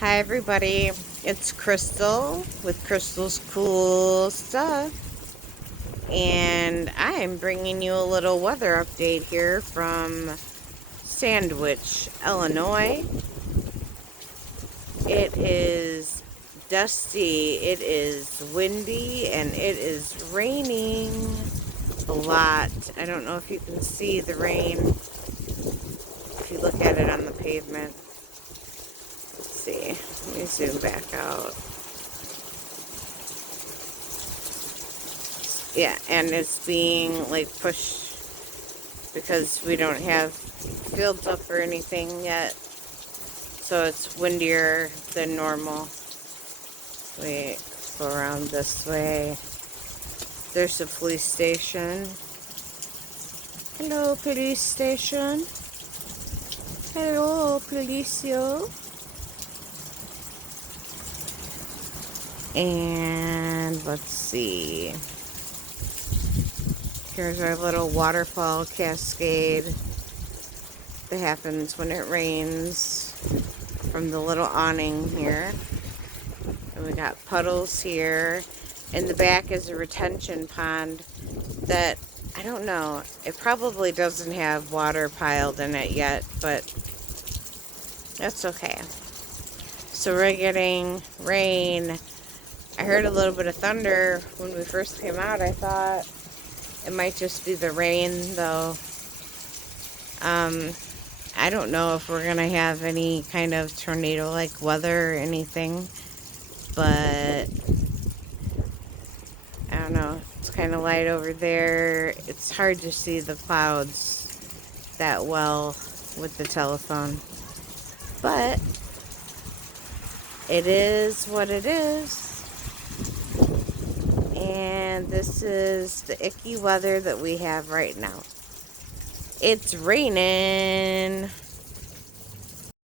Hi everybody, it's Crystal with Crystal's Cool Stuff, and I'm bringing you a little weather update here from Sandwich, Illinois. It is dusty, it is windy, and it is raining a lot. I don't know if you can see the rain if you look at it on the pavement. Let's see, let me zoom back out. Yeah, and it's being like pushed because we don't have fields up or anything yet, so it's windier than normal. Wait, go around this way. There's a police station. Hello, police station. Hello, policio. And let's see. Here's our little waterfall cascade that happens when it rains from the little awning here. And we got puddles here. In the back is a retention pond that, I don't know, it probably doesn't have water piled in it yet, but that's okay. So we're getting rain. I heard a little bit of thunder when we first came out. I thought it might just be the rain, though. I don't know if we're going to have any kind of tornado-like weather or anything, but I don't know. It's kind of light over there. It's hard to see the clouds that well with the telephone, but it is what it is. And this is the icky weather that we have right now. It's raining.